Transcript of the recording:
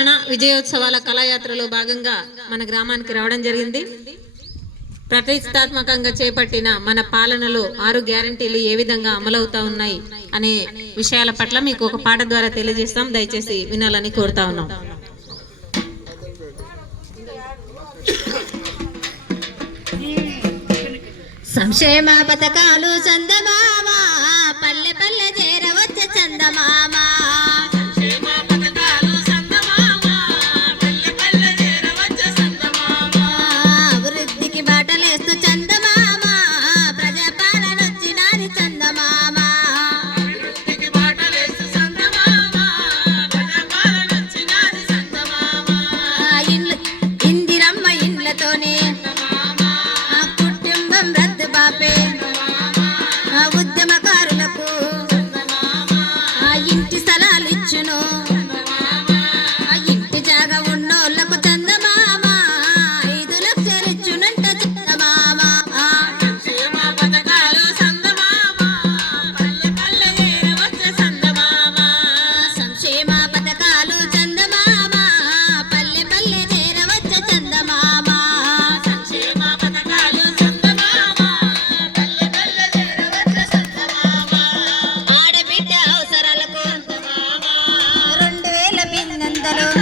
పరిపాలన విజయోత్సవాల కళాయాత్రలో భాగంగా మన గ్రామానికి రావడం జరిగింది. ప్రతిష్టాత్మకంగా చేపట్టిన మన పాలనలో 6 గ్యారంటీలు ఏ విధంగా అమలవుతా ఉన్నాయి అనే విషయాల పట్ల మీకు ఒక పాట ద్వారా తెలియజేస్తాం. దయచేసి వినాలని కోరుతా ఉన్నాం. సంక్షేమ పథకాలు చందమామ పల్లె పల్లె చేరవచ్చ చందమామ అభివృద్ధికి బాటలేస్తూ చందమామ ప్రజాపాలన వచ్చినాది చందమామ ఇందిరమ్మ ఇండ్లతోనే ఉద్యమకారులకు ఇంటి స్థలాలు ఇచ్చును ఇంటి జాగా ఉన్నోళ్లకు చందమామ 5 లక్షలు ఇచ్చునంట చందమామ సంక్షేమ పథకాలు చందమామ పల్లె పల్లె చేరవచ్చ చందమామ సంక్షేమ పథకాలు చందమామ పల్లె పల్లె చేరవచ్చ చందమామ సంక్షేమ పథకాలు చందమామ పల్లె పల్లె చేరవచ్చ చందమామ ఆడబిడ్డ అవసరాలకు 2000 బిందెలు